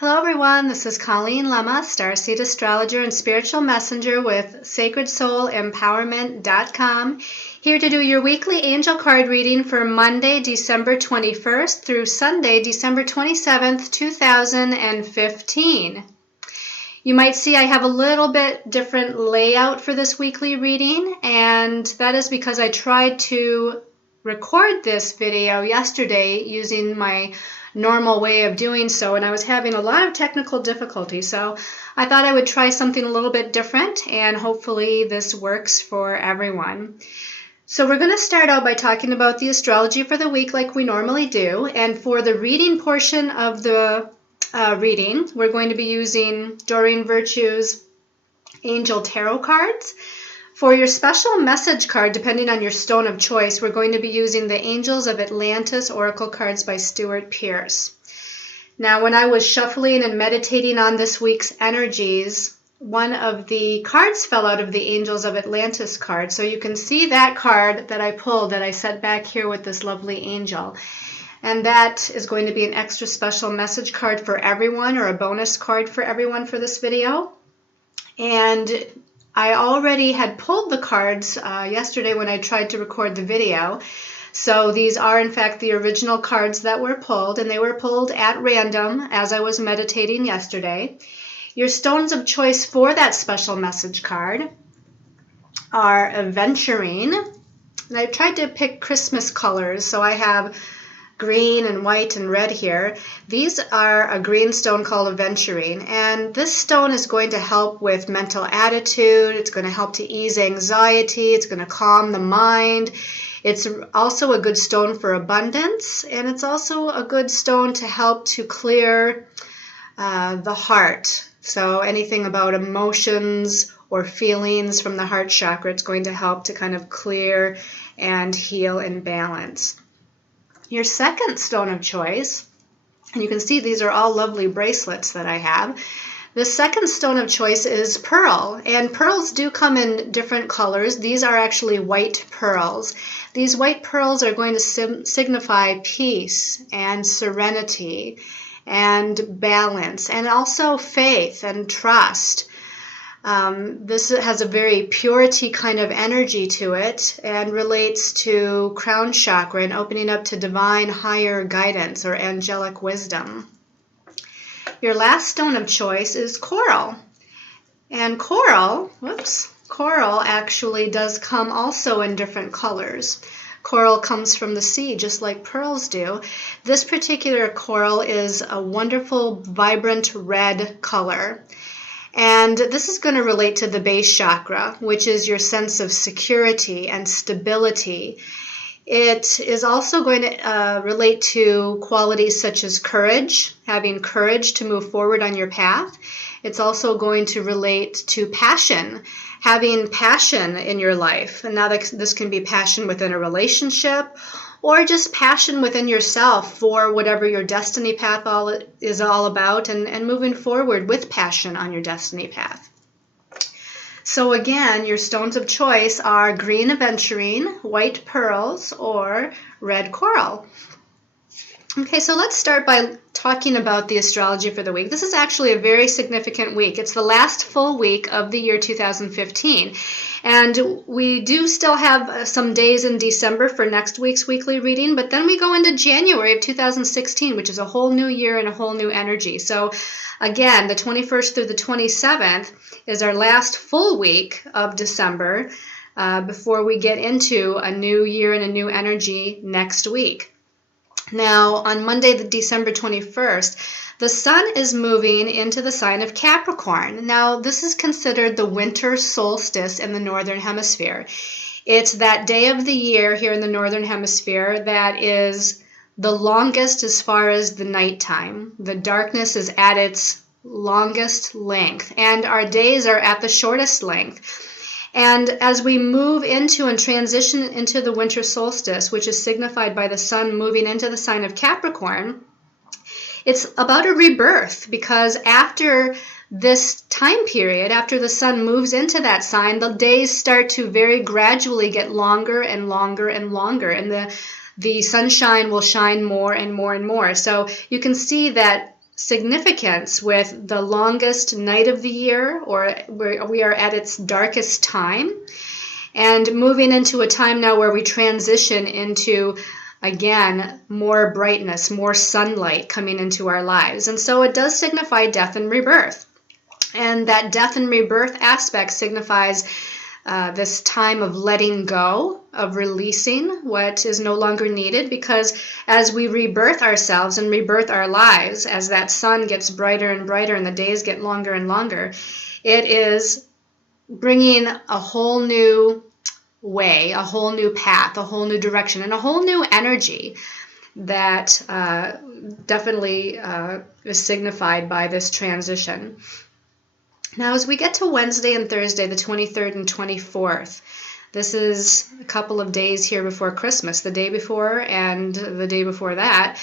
Hello everyone, this is Colleen Lemma, Starseed Astrologer and Spiritual Messenger with SacredSoulEmpowerment.com, here to do your weekly angel card reading for Monday, December 21st through Sunday, December 27th, 2015. You might see I have a little bit different layout for this weekly reading, and that is because I tried to record this video yesterday using my normal way of doing so, and I was having a lot of technical difficulty, so I thought I would try something a little bit different, and hopefully this works for everyone. So we're going to start out by talking about the astrology for the week like we normally do, and for the reading portion of the reading, we're going to be using Doreen Virtue's Angel Tarot cards. For your special message card, depending on your stone of choice, we're going to be using the Angels of Atlantis Oracle cards by Stuart Pearce. Now, when I was shuffling and meditating on this week's energies, one of the cards fell out of the Angels of Atlantis card. So you can see that card that I pulled that I set back here with this lovely angel. And that is going to be an extra special message card for everyone, or a bonus card for everyone for this video. And I already had pulled the cards yesterday when I tried to record the video. So these are in fact the original cards that were pulled, and they were pulled at random as I was meditating yesterday. Your stones of choice for that special message card are aventurine. And I tried to pick Christmas colors, so I have green and white and red here. These are a green stone called aventurine, and this stone is going to help with mental attitude. It's going to help to ease anxiety. It's going to calm the mind. It's also a good stone for abundance, and it's also a good stone to help to clear the heart. So anything about emotions or feelings from the heart chakra, it's going to help to kind of clear and heal and balance. Your second stone of choice, and you can see these are all lovely bracelets that I have. The second stone of choice is pearl, and pearls do come in different colors. These are actually white pearls. These white pearls are going to signify peace and serenity and balance, and also faith and trust. This has a very purity kind of energy to it and relates to crown chakra and opening up to divine higher guidance or angelic wisdom. Your last stone of choice is coral. And coral actually does come also in different colors. Coral comes from the sea, just like pearls do. This particular coral is a wonderful, vibrant red color. And this is going to relate to the base chakra, which is your sense of security and stability. It is also going to relate to qualities such as courage, having courage to move forward on your path. It's also going to relate to passion, having passion in your life. And now this can be passion within a relationship, or just passion within yourself for whatever your destiny path is all about, and moving forward with passion on your destiny path. So again, your stones of choice are green aventurine, white pearls, or red coral. Okay, so let's start by talking about the astrology for the week. This is actually a very significant week. It's the last full week of the year 2015. And we do still have some days in December for next week's weekly reading, but then we go into January of 2016, which is a whole new year and a whole new energy. So again, the 21st through the 27th is our last full week of December before we get into a new year and a new energy next week. Now, on Monday, December 21st, the sun is moving into the sign of Capricorn. Now, this is considered the Winter Solstice in the Northern Hemisphere. It's that day of the year here in the Northern Hemisphere that is the longest as far as the nighttime. The darkness is at its longest length, and our days are at the shortest length. And as we move into and transition into the winter solstice, which is signified by the sun moving into the sign of Capricorn, it's about a rebirth, because after this time period, after the sun moves into that sign, the days start to very gradually get longer and longer and longer, and the sunshine will shine more and more and more. So you can see that significance with the longest night of the year, or where we are at its darkest time, and moving into a time now where we transition into, again, more brightness, more sunlight coming into our lives. And so it does signify death and rebirth. And that death and rebirth aspect signifies this time of letting go, of releasing what is no longer needed, because as we rebirth ourselves and rebirth our lives, as that sun gets brighter and brighter and the days get longer and longer, it is bringing a whole new way, a whole new path, a whole new direction, and a whole new energy that definitely is signified by this transition. Now, as we get to Wednesday and Thursday, the 23rd and 24th, this is a couple of days here before Christmas, the day before and the day before that,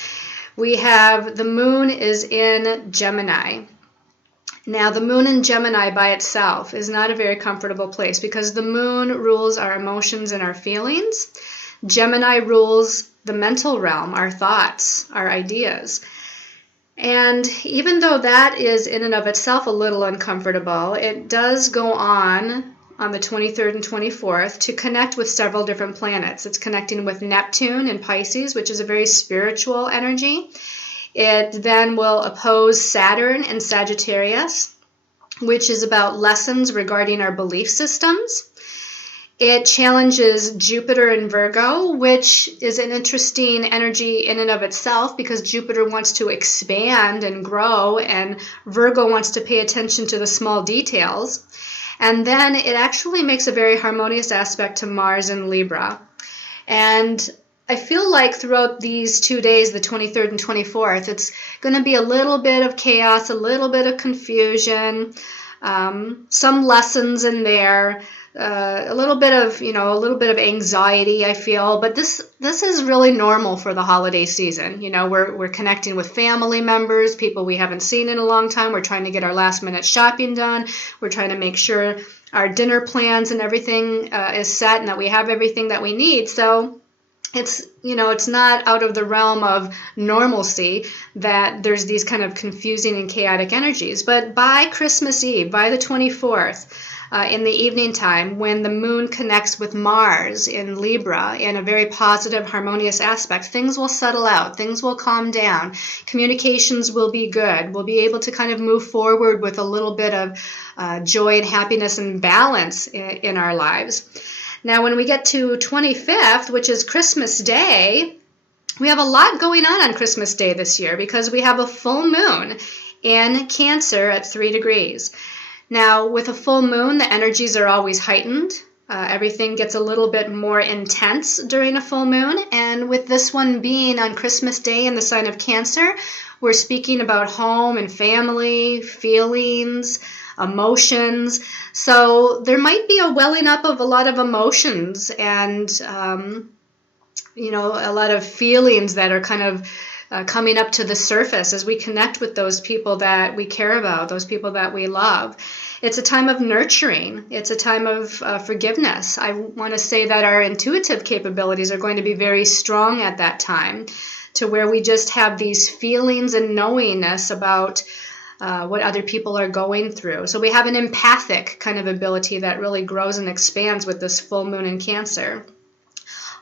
we have the moon is in Gemini. Now, the moon in Gemini by itself is not a very comfortable place because the moon rules our emotions and our feelings. Gemini rules the mental realm, our thoughts, our ideas. And even though that is in and of itself a little uncomfortable, it does go on the 23rd and 24th to connect with several different planets. It's connecting with Neptune in Pisces, which is a very spiritual energy. It then will oppose Saturn in Sagittarius, which is about lessons regarding our belief systems. It challenges Jupiter in Virgo, which is an interesting energy in and of itself because Jupiter wants to expand and grow, and Virgo wants to pay attention to the small details. And then it actually makes a very harmonious aspect to Mars in Libra. And I feel like throughout these 2 days, the 23rd and 24th, it's going to be a little bit of chaos, a little bit of confusion, some lessons in there. A little bit of anxiety, I feel, but this is really normal for the holiday season. We're connecting with family members, people we haven't seen in a long time. We're trying to get our last minute shopping done. We're trying to make sure our dinner plans and everything is set and that we have everything that we need. So it's not out of the realm of normalcy that there's these kind of confusing and chaotic energies. But by Christmas Eve, by the 24th, in the evening time, when the moon connects with Mars in Libra in a very positive, harmonious aspect, things will settle out, things will calm down, communications will be good, we'll be able to kind of move forward with a little bit of joy and happiness and balance in our lives. Now, when we get to 25th, which is Christmas Day, we have a lot going on Christmas Day this year because we have a full moon in Cancer at 3 degrees. Now, with a full moon, the energies are always heightened. Everything gets a little bit more intense during a full moon. And with this one being on Christmas Day in the sign of Cancer, we're speaking about home and family, feelings, emotions. So there might be a welling up of a lot of emotions and, a lot of feelings that are kind of coming up to the surface as we connect with those people that we care about, those people that we love. It's a time of nurturing. It's a time of forgiveness. I want to say that our intuitive capabilities are going to be very strong at that time, to where we just have these feelings and knowingness about what other people are going through. So we have an empathic kind of ability that really grows and expands with this full moon in Cancer.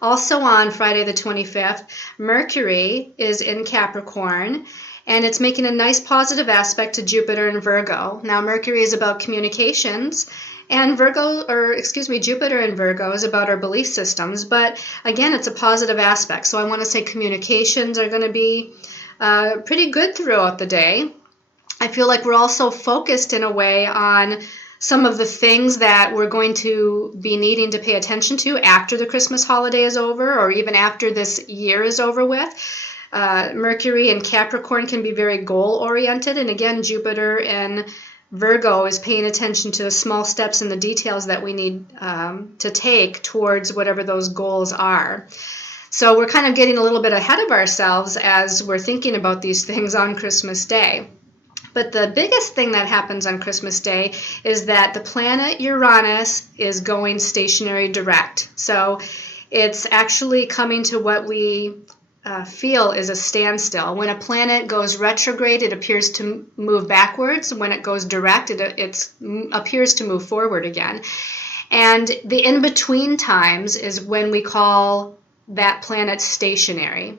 Also on Friday the 25th, Mercury is in Capricorn, and it's making a nice positive aspect to Jupiter in Virgo. Now, Mercury is about communications, and Jupiter in Virgo is about our belief systems. But again, it's a positive aspect. So I want to say communications are going to be pretty good throughout the day. I feel like we're also focused in a way on some of the things that we're going to be needing to pay attention to after the Christmas holiday is over, or even after this year is over with. Mercury in Capricorn can be very goal-oriented, and again, Jupiter in Virgo is paying attention to the small steps and the details that we need to take towards whatever those goals are. So we're kind of getting a little bit ahead of ourselves as we're thinking about these things on Christmas Day. But the biggest thing that happens on Christmas Day is that the planet Uranus is going stationary direct. So it's actually coming to what we feel is a standstill. When a planet goes retrograde, it appears to move backwards. When it goes direct, it appears to move forward again. And the in-between times is when we call that planet stationary.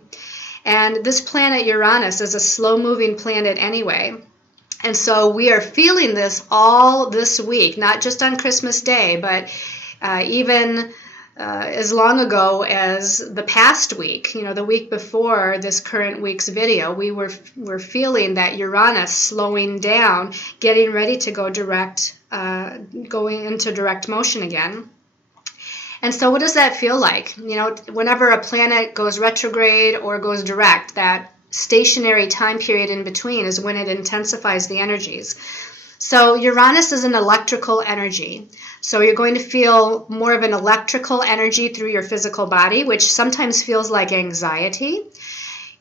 And this planet Uranus is a slow-moving planet anyway. And so we are feeling this all this week, not just on Christmas Day, but even as long ago as the past week, the week before this current week's video, we're feeling that Uranus slowing down, getting ready to go direct, going into direct motion again. And so what does that feel like? Whenever a planet goes retrograde or goes direct, that stationary time period in between is when it intensifies the energies. So Uranus is an electrical energy. So you're going to feel more of an electrical energy through your physical body, which sometimes feels like anxiety.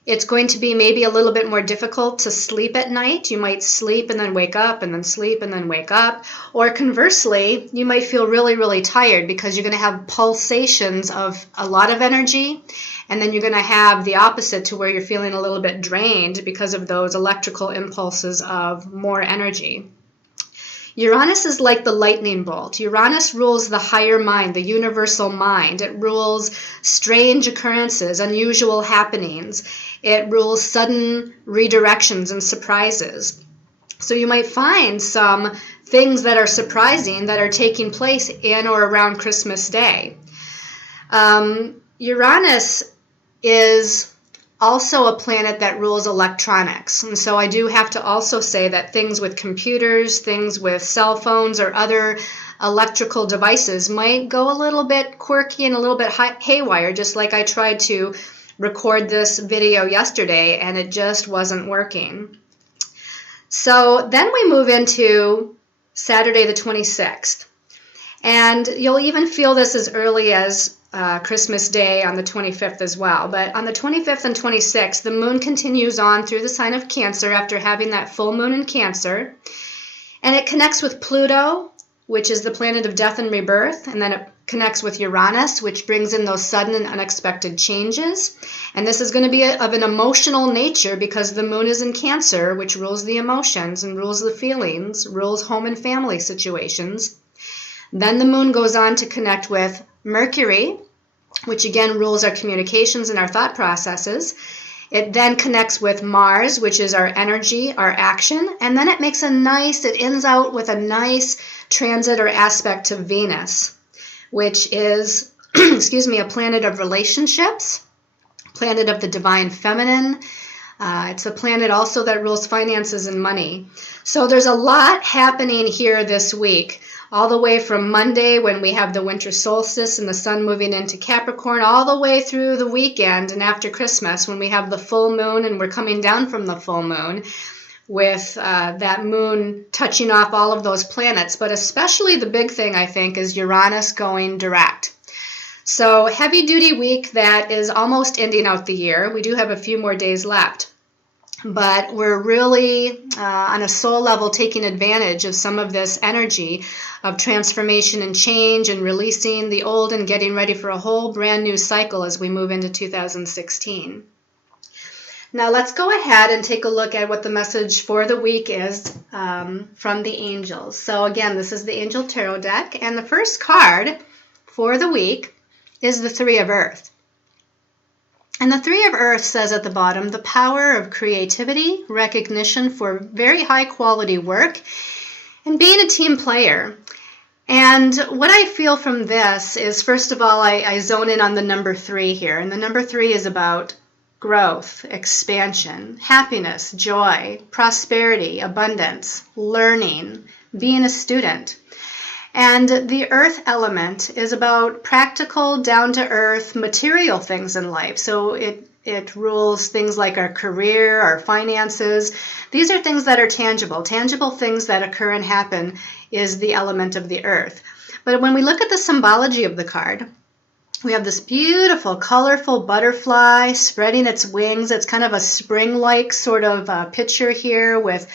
It's going to be maybe a little bit more difficult to sleep at night. You might sleep and then wake up and then sleep and then wake up. Or conversely, you might feel really, really tired because you're going to have pulsations of a lot of energy. And then you're going to have the opposite to where you're feeling a little bit drained because of those electrical impulses of more energy. Uranus is like the lightning bolt. Uranus rules the higher mind, the universal mind. It rules strange occurrences, unusual happenings. It rules sudden redirections and surprises. So you might find some things that are surprising that are taking place in or around Christmas Day. Uranus is also a planet that rules electronics. And so I do have to also say that things with computers, things with cell phones or other electrical devices might go a little bit quirky and a little bit haywire, just like I tried to record this video yesterday and it just wasn't working. So then we move into Saturday the 26th. And you'll even feel this as early as Christmas Day on the 25th as well. But on the 25th and 26th, the moon continues on through the sign of Cancer after having that full moon in Cancer. And it connects with Pluto, which is the planet of death and rebirth. And then it connects with Uranus, which brings in those sudden and unexpected changes. And this is going to be of an emotional nature because the moon is in Cancer, which rules the emotions and rules the feelings, rules home and family situations. Then the moon goes on to connect with Mercury, which again rules our communications and our thought processes. It then connects with Mars, which is our energy, our action, and then it ends out with a nice transit or aspect to Venus, which is, a planet of relationships, planet of the divine feminine. It's a planet also that rules finances and money. So there's a lot happening here this week. All the way from Monday when we have the Winter Solstice and the sun moving into Capricorn, all the way through the weekend and after Christmas when we have the full moon and we're coming down from the full moon with that moon touching off all of those planets. But especially the big thing, I think, is Uranus going direct. So heavy-duty week that is almost ending out the year. We do have a few more days left. But we're really, on a soul level, taking advantage of some of this energy of transformation and change and releasing the old and getting ready for a whole brand new cycle as we move into 2016. Now let's go ahead and take a look at what the message for the week is from the angels. So again, this is the Angel Tarot deck, and the first card for the week is the Three of Earth. And the Three of Earth says at the bottom, the power of creativity, recognition for very high quality work, and being a team player. And what I feel from this is, first of all, I zone in on the number 3 here. And the number 3 is about growth, expansion, happiness, joy, prosperity, abundance, learning, being a student. And the earth element is about practical, down-to-earth, material things in life. So it rules things like our career, our finances. These are things that are tangible. Tangible things that occur and happen is the element of the earth. But when we look at the symbology of the card, we have this beautiful, colorful butterfly spreading its wings. It's kind of a spring-like sort of picture here with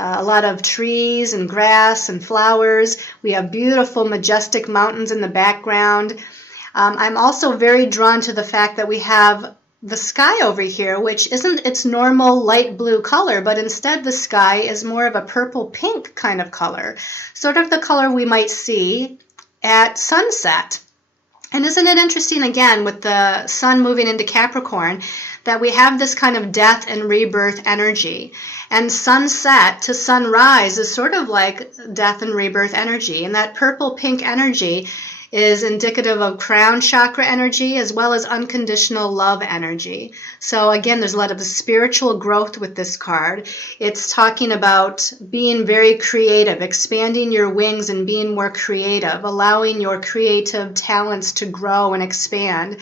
a lot of trees and grass and flowers. We have beautiful, majestic mountains in the background. I'm also very drawn to the fact that we have the sky over here, which isn't its normal light blue color, but instead the sky is more of a purple pink kind of color, sort of the color we might see at sunset. And isn't it interesting, again, with the sun moving into Capricorn, that we have this kind of death and rebirth energy? And sunset to sunrise is sort of like death and rebirth energy. And that purple pink energy is indicative of crown chakra energy as well as unconditional love energy. So again, there's a lot of spiritual growth with this card. It's talking about being very creative, expanding your wings and being more creative, allowing your creative talents to grow and expand.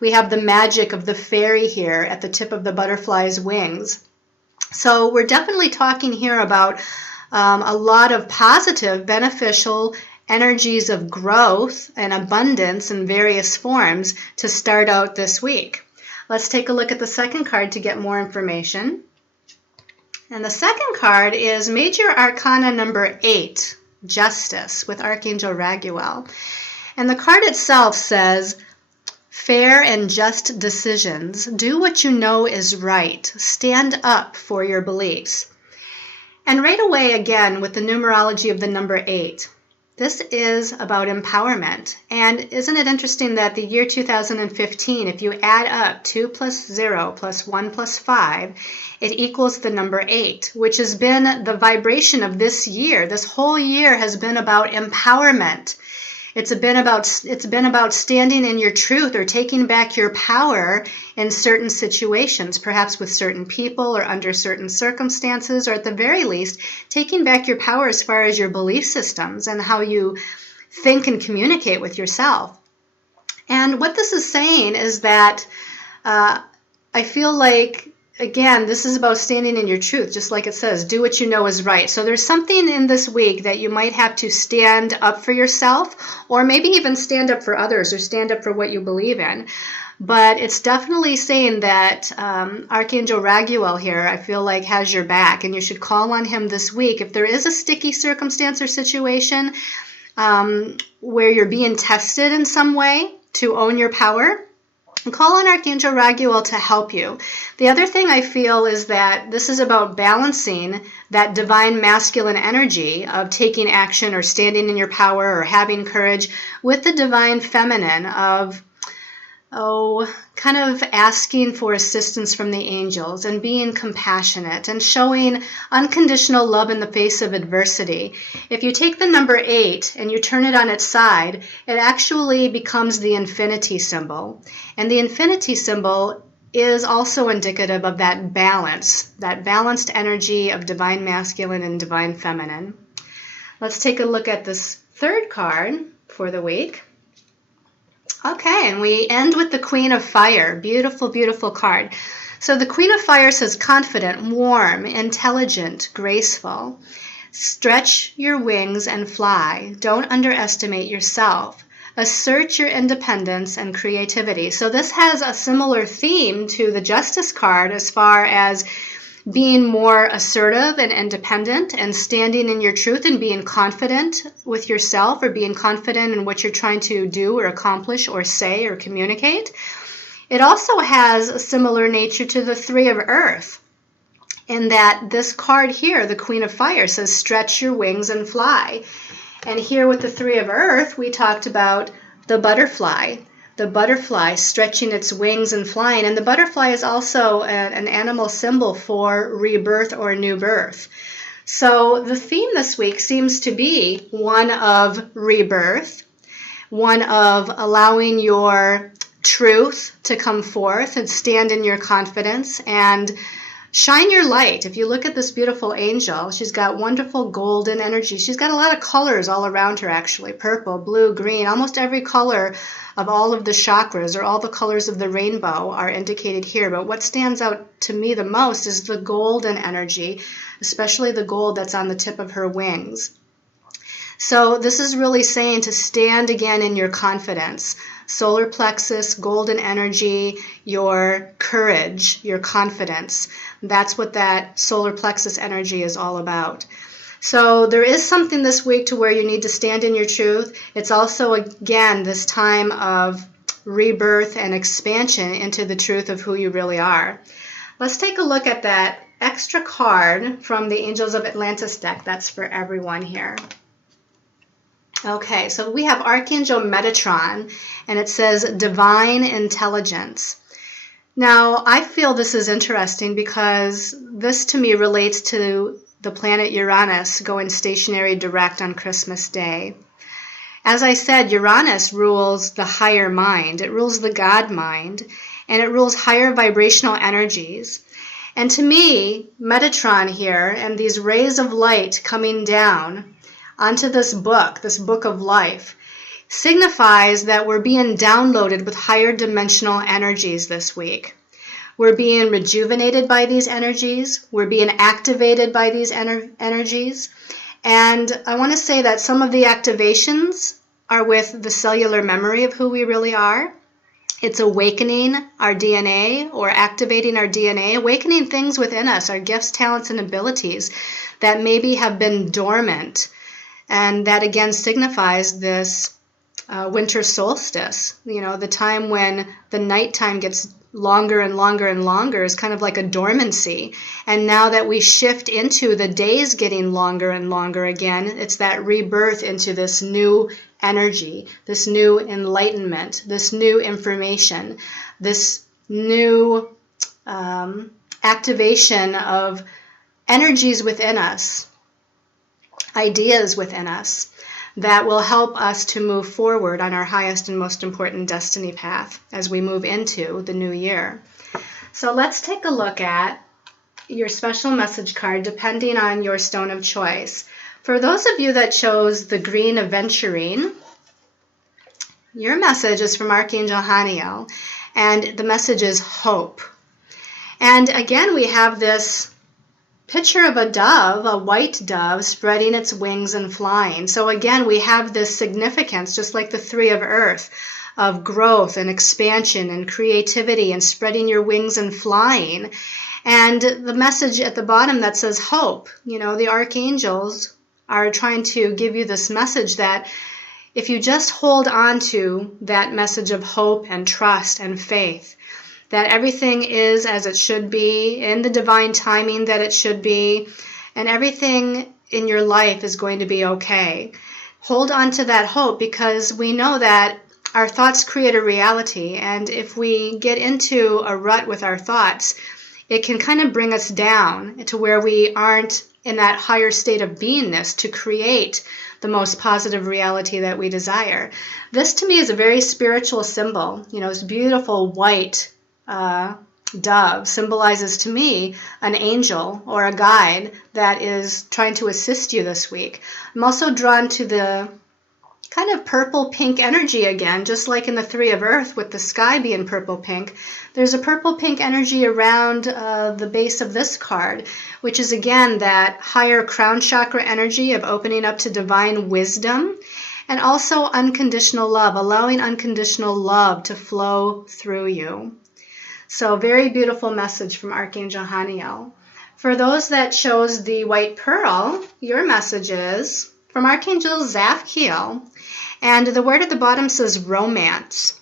We have the magic of the fairy here at the tip of the butterfly's wings. So we're definitely talking here about a lot of positive, beneficial energies of growth and abundance in various forms to start out this week. Let's take a look at the second card to get more information. And the second card is Major Arcana number 8, Justice, with Archangel Raguel. And the card itself says, fair and just decisions. Do what you know is right. Stand up for your beliefs. And right away, again, with the numerology of the number 8, this is about empowerment. And isn't it interesting that the year 2015, if you add up 2 plus 0 plus 1 plus 5, it equals the number 8, which has been the vibration of this year. This whole year has been about empowerment. It's been about standing in your truth or taking back your power in certain situations, perhaps with certain people or under certain circumstances, or at the very least, taking back your power as far as your belief systems and how you think and communicate with yourself. And what this is saying is that I feel like, again, this is about standing in your truth, just like it says, do what you know is right. So there's something in this week that you might have to stand up for yourself, or maybe even stand up for others, or stand up for what you believe in. But it's definitely saying that Archangel Raguel here, I feel like, has your back, and you should call on him this week. If there is a sticky circumstance or situation where you're being tested in some way to own your power, call on Archangel Raguel to help you. The other thing I feel is that this is about balancing that divine masculine energy of taking action or standing in your power or having courage with the divine feminine of, kind of asking for assistance from the angels and being compassionate and showing unconditional love in the face of adversity. If you take the number 8 and you turn it on its side, it actually becomes the infinity symbol. And the infinity symbol is also indicative of that balance, that balanced energy of divine masculine and divine feminine. Let's take a look at this third card for the week. Okay, and we end with the Queen of Fire. Beautiful, beautiful card. So the Queen of Fire says confident, warm, intelligent, graceful. Stretch your wings and fly. Don't underestimate yourself. Assert your independence and creativity. So this has a similar theme to the Justice card as far as being more assertive and independent and standing in your truth and being confident with yourself, or being confident in what you're trying to do or accomplish or say or communicate. It also has a similar nature to the Three of Earth, in that this card here, the Queen of Fire, says stretch your wings and fly. And here with the Three of Earth, we talked about the butterfly stretching its wings and flying. And the butterfly is also an animal symbol for rebirth or new birth. So the theme this week seems to be one of rebirth, one of allowing your truth to come forth and stand in your confidence and shine your light. If you look at this beautiful angel, she's got wonderful golden energy. She's got a lot of colors all around her, actually. Purple, blue, green, almost every color of all of the chakras, or all the colors of the rainbow, are indicated here. But what stands out to me the most is the golden energy, especially the gold that's on the tip of her wings. So this is really saying to stand again in your confidence. Solar plexus, golden energy, your courage, your confidence. That's what that solar plexus energy is all about. So there is something this week to where you need to stand in your truth. It's also, again, this time of rebirth and expansion into the truth of who you really are. Let's take a look at that extra card from the Angels of Atlantis deck. That's for everyone here. Okay, so we have Archangel Metatron, and it says Divine Intelligence. Now, I feel this is interesting because this to me relates to the planet Uranus going stationary direct on Christmas Day. As I said, Uranus rules the higher mind. It rules the God mind, and it rules higher vibrational energies. And to me, Metatron here and these rays of light coming down onto this book of life, signifies that we're being downloaded with higher dimensional energies this week. We're being rejuvenated by these energies. We're being activated by these energies. And I want to say that some of the activations are with the cellular memory of who we really are. It's awakening our DNA or activating our DNA, awakening things within us, our gifts, talents, and abilities that maybe have been dormant. And that again signifies this winter solstice, the time when the nighttime gets longer and longer and longer is kind of like a dormancy. And now that we shift into the days getting longer and longer again, it's that rebirth into this new energy, this new enlightenment, this new information, this new activation of energies within us, ideas within us, that will help us to move forward on our highest and most important destiny path as we move into the new year. So let's take a look at your special message card depending on your stone of choice. For those of you that chose the green aventurine, your message is from Archangel Haniel, and the message is hope. And again, we have this picture of a dove, a white dove, spreading its wings and flying. So again, we have this significance, just like the Three of Earth, of growth and expansion and creativity and spreading your wings and flying. And the message at the bottom that says hope, the archangels are trying to give you this message that if you just hold on to that message of hope and trust and faith, that everything is as it should be, in the divine timing that it should be, and everything in your life is going to be okay. Hold on to that hope, because we know that our thoughts create a reality, and if we get into a rut with our thoughts, it can kind of bring us down to where we aren't in that higher state of beingness to create the most positive reality that we desire. This to me is a very spiritual symbol. This beautiful white dove symbolizes to me an angel or a guide that is trying to assist you this week. I'm also drawn to the kind of purple pink energy again, just like in the Three of Earth with the sky being purple pink. There's a purple pink energy around the base of this card, which is again that higher crown chakra energy of opening up to divine wisdom, and also unconditional love, allowing unconditional love to flow through you. So very beautiful message from Archangel Haniel. For those that chose the white pearl, your message is from Archangel Zapkiel, and the word at the bottom says romance.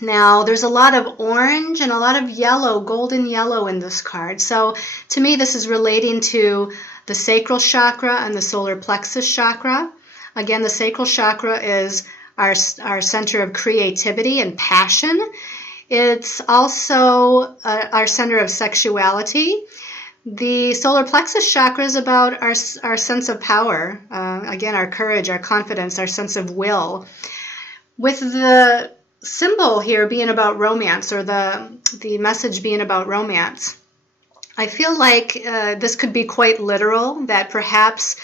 Now, there's a lot of orange and a lot of yellow, golden yellow in this card. So to me, this is relating to the sacral chakra and the solar plexus chakra. Again, the sacral chakra is our center of creativity and passion. It's also our center of sexuality. The solar plexus chakra is about our sense of power, again, our courage, our confidence, our sense of will. With the symbol here being about romance, or the message being about romance, I feel like this could be quite literal, that perhaps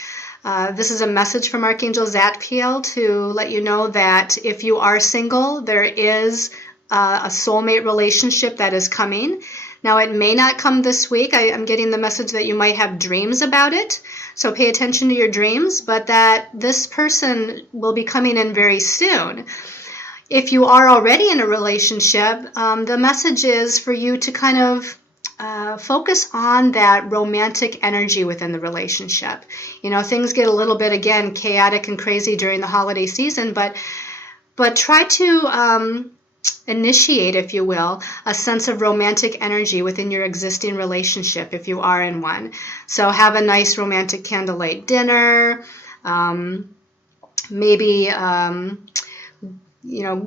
this is a message from Archangel Zadkiel to let you know that if you are single, there is a soulmate relationship that is coming. Now, it may not come this week. I'm getting the message that you might have dreams about it. So pay attention to your dreams, but that this person will be coming in very soon. If you are already in a relationship, the message is for you to kind of focus on that romantic energy within the relationship. Things get a little bit, again, chaotic and crazy during the holiday season, but try to initiate, if you will, a sense of romantic energy within your existing relationship if you are in one. So have a nice romantic candlelight dinner, maybe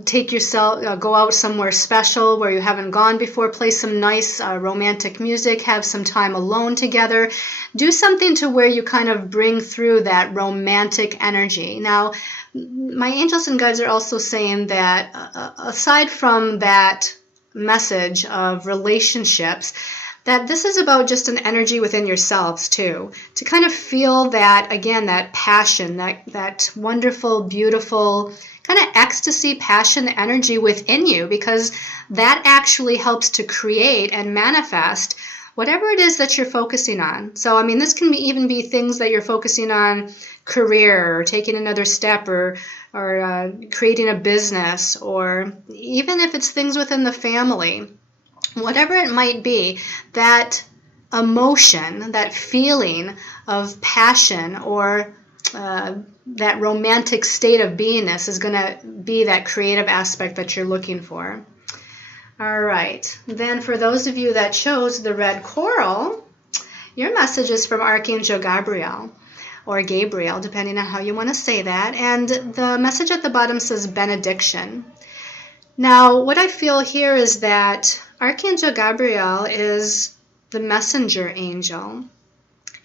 take yourself, go out somewhere special where you haven't gone before, play some nice romantic music, have some time alone together. Do something to where you kind of bring through that romantic energy. Now, my angels and guides are also saying that aside from that message of relationships, that this is about just an energy within yourselves too, to kind of feel that, again, that passion, that wonderful, beautiful kind of ecstasy, passion, energy within you, because that actually helps to create and manifest whatever it is that you're focusing on. So, I mean, this can even be things that you're focusing on, career, or taking another step, or creating a business, or even if it's things within the family. Whatever it might be, that emotion, that feeling of passion, or that romantic state of beingness is going to be that creative aspect that you're looking for. All right. Then for those of you that chose the red coral, your message is from Archangel Gabriel, or Gabriel, depending on how you want to say that. And the message at the bottom says benediction. Now, what I feel here is that Archangel Gabriel is the messenger angel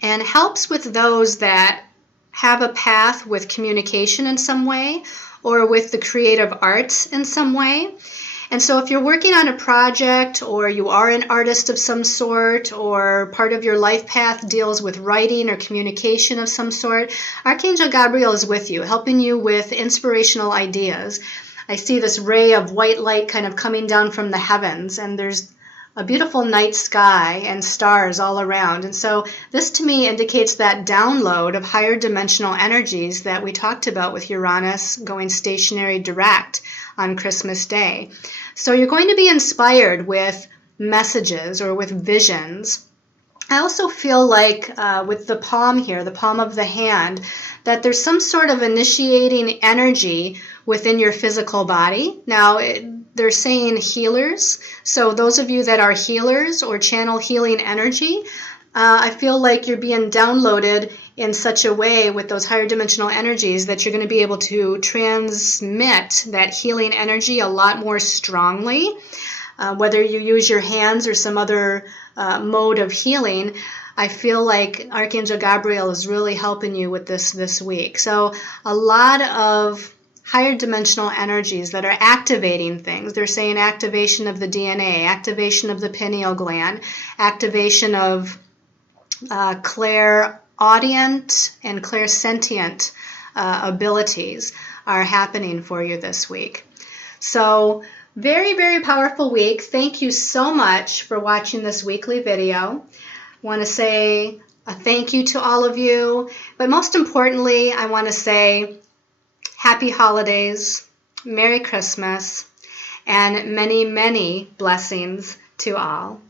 and helps with those that have a path with communication in some way, or with the creative arts in some way. And so if you're working on a project, or you are an artist of some sort, or part of your life path deals with writing or communication of some sort, Archangel Gabriel is with you, helping you with inspirational ideas. I see this ray of white light kind of coming down from the heavens, and there's a beautiful night sky and stars all around. And so this to me indicates that download of higher dimensional energies that we talked about with Uranus going stationary direct on Christmas Day. So you're going to be inspired with messages or with visions. I also feel like with the palm here, the palm of the hand, that there's some sort of initiating energy within your physical body. Now, they're saying healers. So those of you that are healers or channel healing energy, I feel like you're being downloaded in such a way with those higher dimensional energies that you're going to be able to transmit that healing energy a lot more strongly. Whether you use your hands or some other mode of healing, I feel like Archangel Gabriel is really helping you with this week. So a lot of higher dimensional energies that are activating things. They're saying activation of the DNA, activation of the pineal gland, activation of clairaudient and clairsentient abilities are happening for you this week. So very, very powerful week. Thank you so much for watching this weekly video. I want to say a thank you to all of you, but most importantly, I want to say happy holidays, Merry Christmas, and many, many blessings to all.